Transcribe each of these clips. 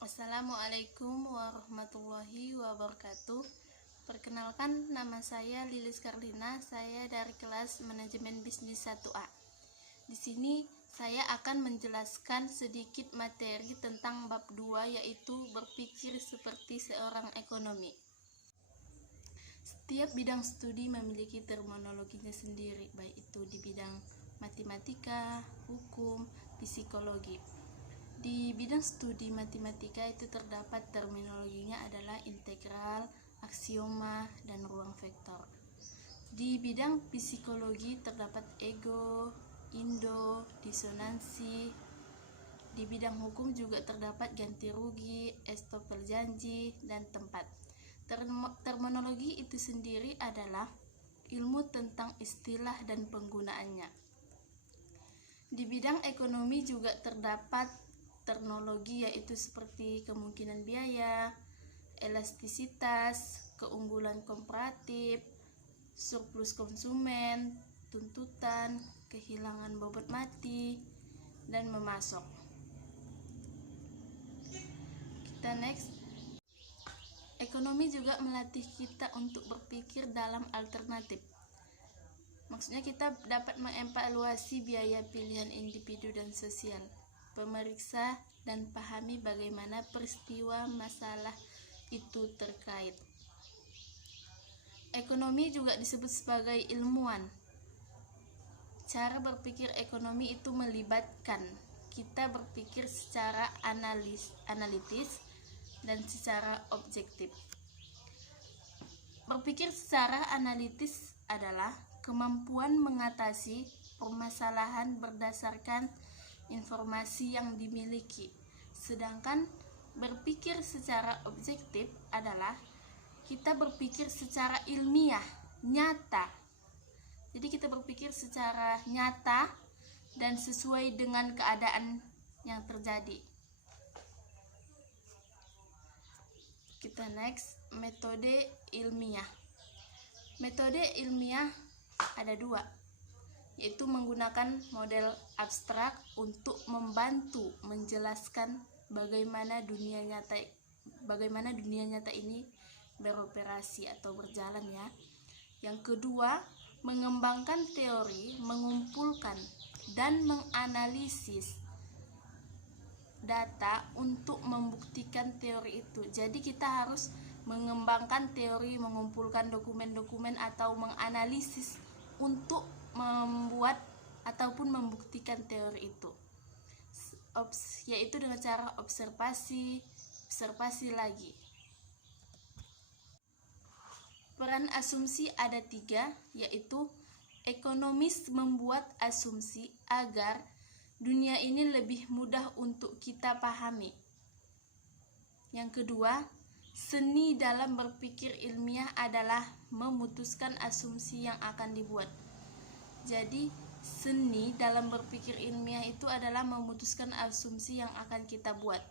Assalamualaikum warahmatullahi wabarakatuh. Perkenalkan, nama saya Lilis Karlina. Saya dari kelas Manajemen Bisnis 1A. Di sini saya akan menjelaskan sedikit materi tentang bab 2, yaitu berpikir seperti seorang ekonomi. Setiap bidang studi memiliki terminologinya sendiri, baik itu di bidang matematika, hukum, psikologi. Di bidang studi matematika itu terdapat terminologinya adalah integral, aksioma, dan ruang vektor. Di bidang psikologi terdapat ego, indo, disonansi. Di bidang hukum juga terdapat ganti rugi, estopel janji, dan tempat. Terminologi itu sendiri adalah ilmu tentang istilah dan penggunaannya. Di bidang ekonomi juga terdapat terminologi, yaitu seperti kemungkinan biaya, elastisitas, keunggulan komparatif, surplus konsumen, tuntutan, kehilangan bobot mati, dan memasok. Kita next. Ekonomi juga melatih kita untuk berpikir dalam alternatif. Maksudnya kita dapat mengevaluasi biaya pilihan individu dan sosial, pemeriksa dan pahami bagaimana peristiwa masalah itu terkait. Ekonomi juga disebut sebagai ilmuwan. Cara berpikir ekonomi itu melibatkan kita berpikir secara analitis dan secara objektif. Berpikir secara analitis adalah kemampuan mengatasi permasalahan berdasarkan informasi yang dimiliki. Sedangkan berpikir secara objektif adalah kita berpikir secara ilmiah, nyata. Jadi kita berpikir secara nyata dan sesuai dengan keadaan yang terjadi. Kita next, metode ilmiah. Metode ilmiah ada dua, yaitu menggunakan model abstrak untuk membantu menjelaskan bagaimana dunia nyata ini beroperasi atau berjalan ya. Yang kedua, mengembangkan teori, mengumpulkan dan menganalisis data untuk membuktikan teori itu. Jadi kita harus mengembangkan teori, mengumpulkan dokumen-dokumen atau menganalisis untuk membuat ataupun membuktikan teori itu, yaitu dengan cara observasi lagi. Peran asumsi ada 3, yaitu ekonomis membuat asumsi agar dunia ini lebih mudah untuk kita pahami. Yang kedua, seni dalam berpikir ilmiah adalah memutuskan asumsi yang akan dibuat. Jadi, seni dalam berpikir ilmiah itu adalah memutuskan asumsi yang akan kita buat.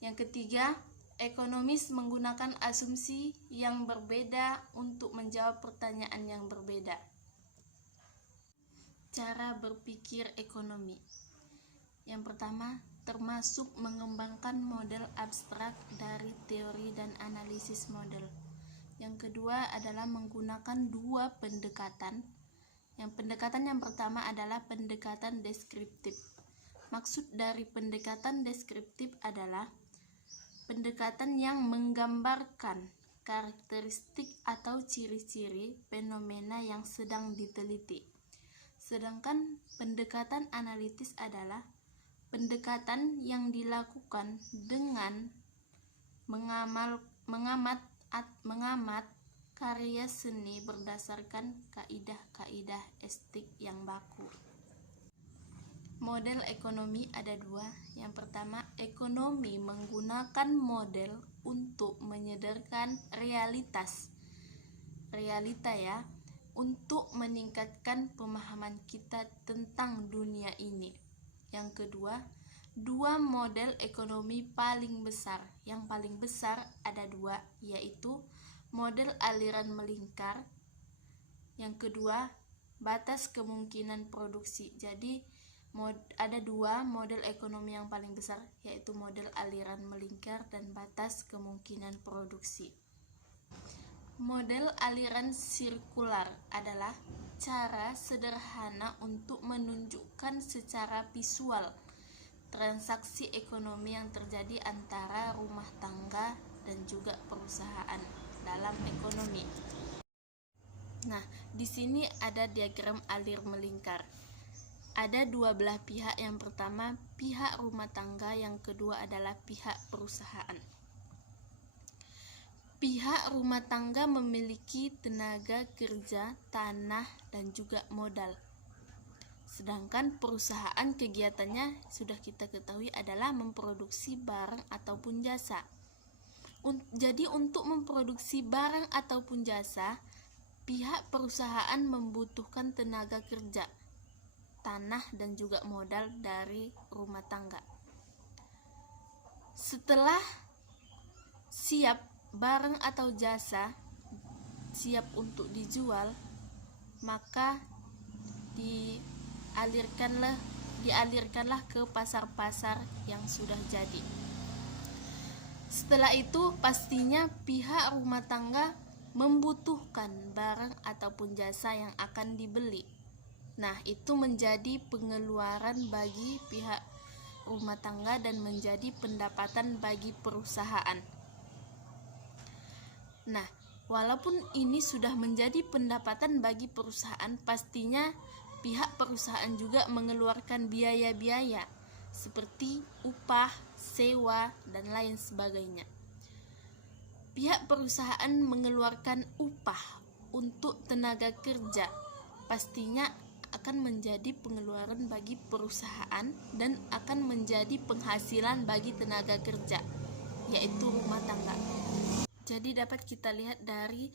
Yang ketiga, ekonomis menggunakan asumsi yang berbeda untuk menjawab pertanyaan yang berbeda. Cara berpikir ekonomi. Yang pertama, termasuk mengembangkan model abstrak dari teori dan analisis model. Yang kedua adalah menggunakan 2 pendekatan. Pendekatan yang pertama adalah pendekatan deskriptif. Maksud dari pendekatan deskriptif adalah pendekatan yang menggambarkan karakteristik atau ciri-ciri fenomena yang sedang diteliti. Sedangkan pendekatan analitis adalah pendekatan yang dilakukan dengan mengamat karya seni berdasarkan kaidah-kaidah estetik yang baku. Model ekonomi ada 2. Yang pertama, ekonomi menggunakan model untuk menyederhanakan realita ya, untuk meningkatkan pemahaman kita tentang dunia ini. Yang kedua, 2 model ekonomi paling besar. Yang paling besar ada 2, yaitu model aliran melingkar. Yang kedua, batas kemungkinan produksi. Jadi Ada dua model ekonomi yang paling besar, yaitu model aliran melingkar dan batas kemungkinan produksi. Model aliran sirkular adalah cara sederhana untuk menunjukkan secara visual transaksi ekonomi yang terjadi antara rumah tangga dan juga perusahaan dalam ekonomi. Nah, di sini ada diagram alir melingkar. Ada dua belah pihak, yang pertama pihak rumah tangga, yang kedua adalah pihak perusahaan. Pihak rumah tangga memiliki tenaga kerja, tanah, dan juga modal. Sedangkan perusahaan kegiatannya sudah kita ketahui adalah memproduksi barang ataupun jasa. Jadi untuk memproduksi barang ataupun jasa, pihak perusahaan membutuhkan tenaga kerja, tanah, dan juga modal dari rumah tangga. Setelah siap barang atau jasa siap untuk dijual, maka dialirkanlah ke pasar-pasar yang sudah jadi. Setelah itu pastinya pihak rumah tangga membutuhkan barang ataupun jasa yang akan dibeli. Nah, itu menjadi pengeluaran bagi pihak rumah tangga dan menjadi pendapatan bagi perusahaan. Nah, walaupun ini sudah menjadi pendapatan bagi perusahaan, pastinya pihak perusahaan juga mengeluarkan biaya-biaya seperti upah, sewa, dan lain sebagainya. Pihak perusahaan mengeluarkan upah untuk tenaga kerja, pastinya akan menjadi pengeluaran bagi perusahaan dan akan menjadi penghasilan bagi tenaga kerja, yaitu rumah tangga. Jadi dapat kita lihat dari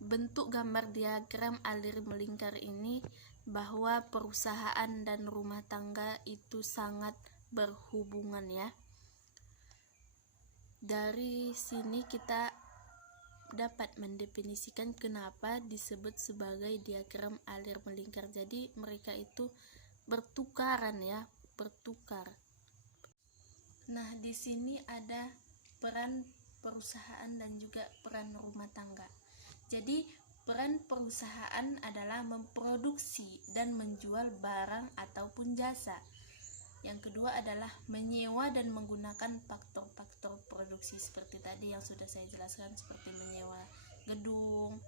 bentuk gambar diagram alir melingkar ini bahwa perusahaan dan rumah tangga itu sangat berhubungan ya. Dari sini kita dapat mendefinisikan kenapa disebut sebagai diagram alir melingkar. Jadi mereka itu bertukaran ya, bertukar. Nah, di sini ada peran perusahaan dan juga peran rumah tangga. Jadi peran perusahaan adalah memproduksi dan menjual barang ataupun jasa. Yang kedua adalah menyewa dan menggunakan faktor-faktor produksi seperti tadi yang sudah saya jelaskan, seperti menyewa gedung,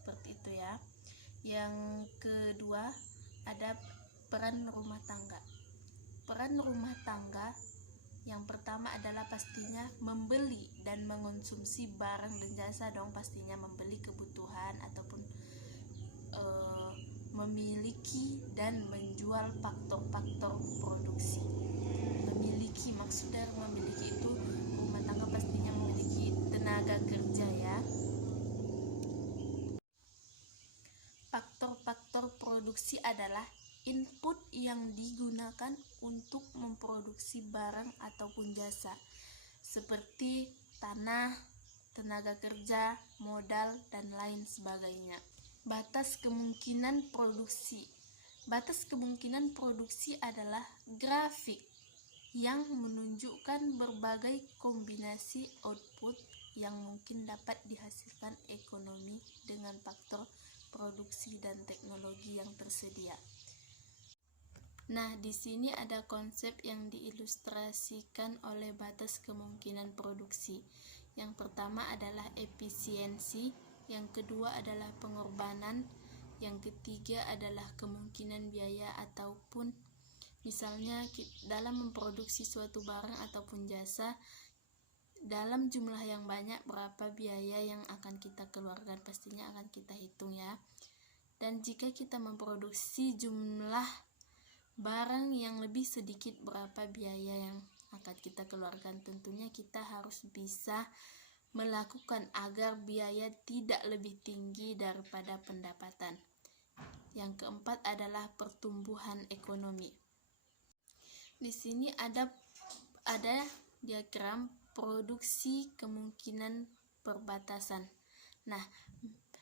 seperti itu ya. Yang kedua ada peran rumah tangga. Peran rumah tangga yang pertama adalah pastinya membeli dan mengonsumsi barang dan jasa dong, pastinya membeli kebutuhan ataupun memiliki dan menjual faktor-faktor produksi. Memiliki, maksud dari memiliki itu rumah tangga pastinya memiliki tenaga kerja ya. Faktor-faktor produksi adalah input yang digunakan untuk memproduksi barang ataupun jasa, seperti tanah, tenaga kerja, modal, dan lain sebagainya. Batas kemungkinan produksi. Batas kemungkinan produksi adalah grafik yang menunjukkan berbagai kombinasi output yang mungkin dapat dihasilkan ekonomi dengan faktor produksi dan teknologi yang tersedia. Nah, di sini ada konsep yang diilustrasikan oleh batas kemungkinan produksi. Yang pertama adalah efisiensi, yang kedua adalah pengorbanan, yang ketiga adalah kemungkinan biaya ataupun misalnya dalam memproduksi suatu barang ataupun jasa dalam jumlah yang banyak, berapa biaya yang akan kita keluarkan, pastinya akan kita hitung ya. Dan jika kita memproduksi jumlah barang yang lebih sedikit, berapa biaya yang akan kita keluarkan. Tentunya kita harus bisa melakukan agar biaya tidak lebih tinggi daripada pendapatan. Yang keempat adalah pertumbuhan ekonomi. Di sini ada diagram produksi kemungkinan perbatasan. Nah,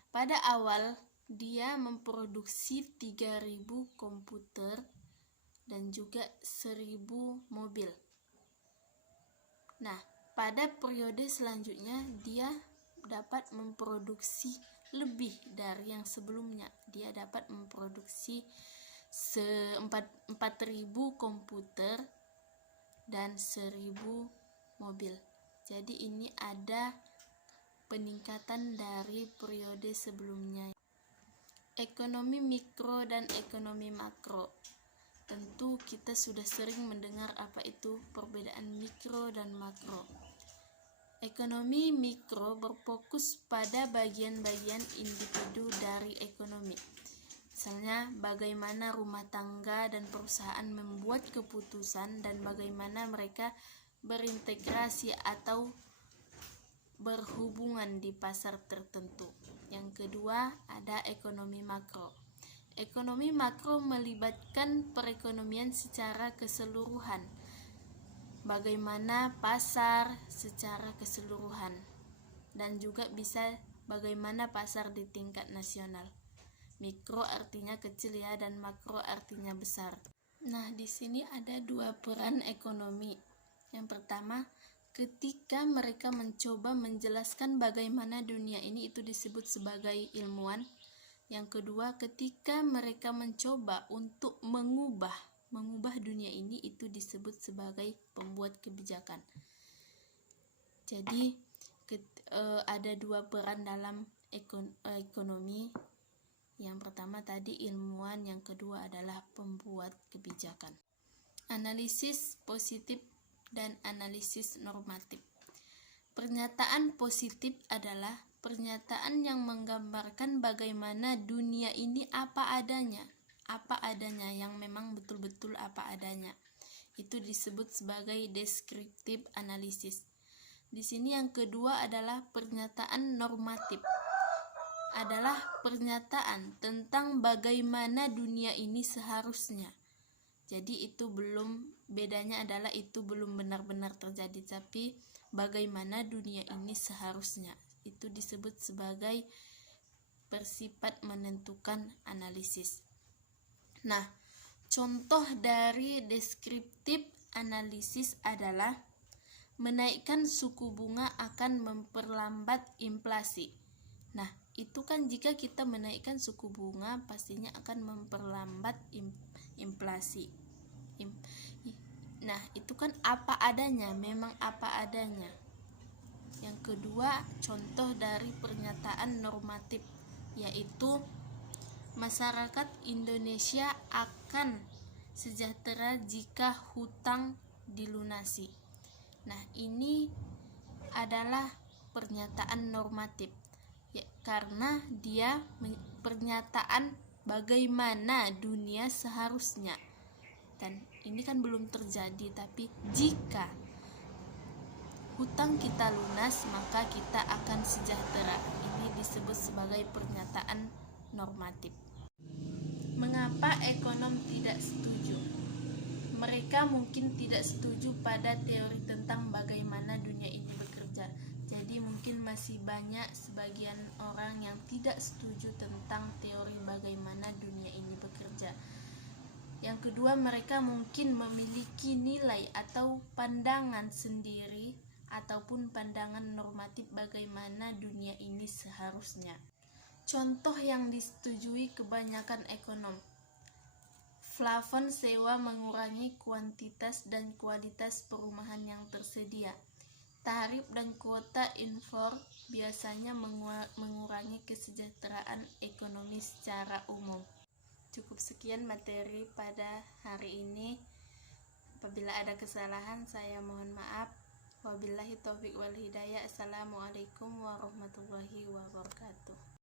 pada awal dia memproduksi 3.000 komputer dan juga 1000 mobil. Nah, pada periode selanjutnya dia dapat memproduksi lebih dari yang sebelumnya. Dia dapat memproduksi 4.000 komputer dan 1000 mobil. Jadi ini ada peningkatan dari periode sebelumnya. Ekonomi mikro dan ekonomi makro. Tentu kita sudah sering mendengar apa itu perbedaan mikro dan makro. Ekonomi mikro berfokus pada bagian-bagian individu dari ekonomi. Misalnya bagaimana rumah tangga dan perusahaan membuat keputusan dan bagaimana mereka berintegrasi atau berhubungan di pasar tertentu. Yang kedua ada ekonomi makro. Ekonomi makro melibatkan perekonomian secara keseluruhan. Bagaimana pasar secara keseluruhan dan juga bisa bagaimana pasar di tingkat nasional. Mikro artinya kecil ya, dan makro artinya besar. Nah, di sini ada dua peran ekonomi. Yang pertama, ketika mereka mencoba menjelaskan bagaimana dunia ini, itu disebut sebagai ilmuwan. Yang kedua, ketika mereka mencoba untuk mengubah dunia ini, itu disebut sebagai pembuat kebijakan. Jadi ada dua peran dalam ekonomi. Yang pertama tadi ilmuwan, yang kedua adalah pembuat kebijakan. Analisis positif dan analisis normatif. Pernyataan positif adalah pernyataan yang menggambarkan bagaimana dunia ini apa adanya yang memang betul-betul apa adanya. Itu disebut sebagai descriptive analysis. Di sini yang kedua adalah pernyataan normatif. Adalah pernyataan tentang bagaimana dunia ini seharusnya. Jadi itu bedanya adalah itu belum benar-benar terjadi, tapi bagaimana dunia ini seharusnya. Itu disebut sebagai bersifat menentukan analisis. Nah, contoh dari deskriptif analisis adalah menaikkan suku bunga akan memperlambat inflasi. Nah, itu kan jika kita menaikkan suku bunga pastinya akan memperlambat inflasi. Nah, itu kan apa adanya, memang apa adanya. Yang kedua, contoh dari pernyataan normatif, yaitu masyarakat Indonesia akan sejahtera jika hutang dilunasi. Nah, ini adalah pernyataan normatif, ya, karena dia pernyataan bagaimana dunia seharusnya. Dan ini kan belum terjadi, tapi jika hutang kita lunas, maka kita akan sejahtera. Ini disebut sebagai pernyataan normatif. Mengapa ekonom tidak setuju? Mereka mungkin tidak setuju pada teori tentang bagaimana dunia ini bekerja. Jadi mungkin masih banyak sebagian orang yang tidak setuju tentang teori bagaimana dunia ini bekerja. Yang kedua, mereka mungkin memiliki nilai atau pandangan sendiri ataupun pandangan normatif bagaimana dunia ini seharusnya. Contoh yang disetujui kebanyakan ekonom. Plafon sewa mengurangi kuantitas dan kualitas perumahan yang tersedia. Tarif dan kuota impor biasanya mengurangi kesejahteraan ekonomi secara umum. Cukup sekian materi pada hari ini. Apabila ada kesalahan, saya mohon maaf. Wabillahi taufiq wal hidayah. Assalamualaikum warahmatullahi wabarakatuh.